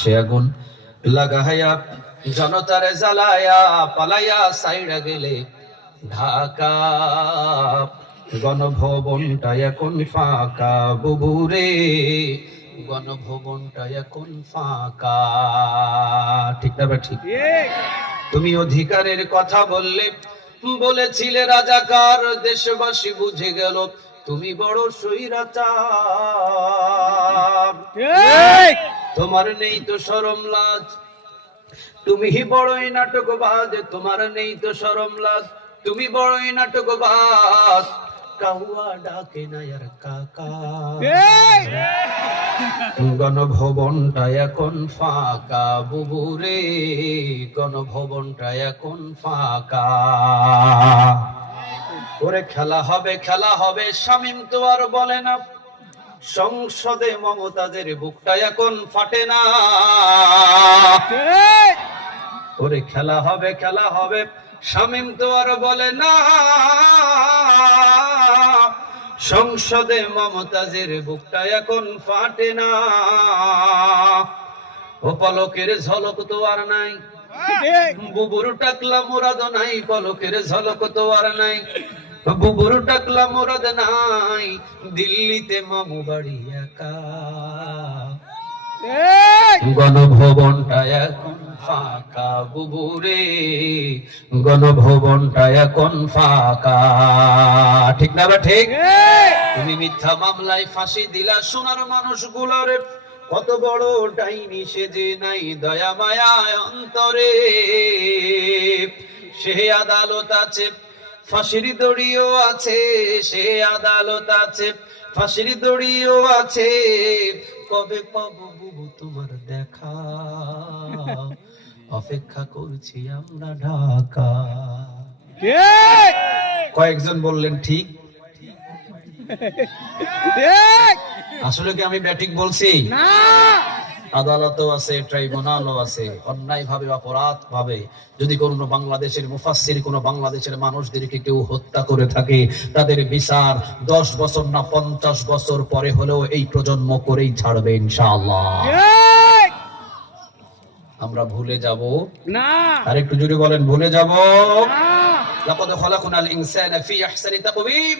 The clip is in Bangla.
সে আগুন লাগাইয়া জনতারে জ্বালায়া পালাইয়া সাইডা গেলে ঢাকা গণভবনটা এখন ফাঁকা বুবুরে গণভবনটা এখন ফাঁকা। ঠিক না ঠিক? তুমি অধিকারের কথা বলেছিলে রাজাকার, দেশবাসী বুঝে গেল তুমি বড় স্বৈরাচার। তোমার নেই তো শরম লাজ, তুমি বড়ই নাটকবাজ। তোমার নেই তো শরম লাজ, তুমি বড়ই নাটকবাজ। কাউয়া ডাকে না আর কাকা। গণভবনটা এখন ফাঁকা বুবুরে গণভবনটা এখন ফাঁকা। ওরে খেলা হবে শামীম তো আর বলে না, সংসদে মমতাজের বুকটা এখন ফাটে না। ওরে খেলা হবে শামীম তো আর বলে না, সংসদে মমতাজের বুকটা এখন ফাটে না। ও পলকের ঝলক তো আর নাই, বুবুর টাকলা মুরাদ নাই। পলকের ঝলক তো আর নাই, বুবুর টাকলা মুরাদ নাই। দিল্লিতে মামু বাড়ি একা। গণভবনটা এখন ফাঁকা বুবুরে গণভবনটা এখন ফাঁকা। ঠিক না বা ঠিক? তুমি মিথ্যা মামলায় ফাঁসি দিলা সোনার মানুষগুলোরে। কত বড় ডাইনি সেজে নাই দয়া মায়া অন্তরে। সে আদালত আছে, ফাঁসির দড়িও আছে। সে আদালত আছে, ফাঁসির দড়িও আছে। কবে পাবো বুবু তোমার দেখা, অপেক্ষা করছি আমরা ঢাকা। কয়েকজন বললেন ঠিক। আসলে কি আমি ব্যাটিং বলছি? আদালতও আছে, ট্রাইব্যুনালও আছে। অন্যায় ভাবে অপরাধ ভাবে যদি কোনো বাংলাদেশের মুফাসসির কোনো বাংলাদেশের মানুষদেরকে কেউ হত্যা করে থাকে, তাদের বিচার 10 বছর না 50 বছর পরে হলেও এই প্রজন্ম করেই ছাড়বে ইনশাআল্লাহ। আমরা ভুলে যাব না। আর একটু জোরে বলেন, ভুলে যাব না। লাকাদ খালাকনাল ইনসানা ফি আহসানি তাকওয়িম।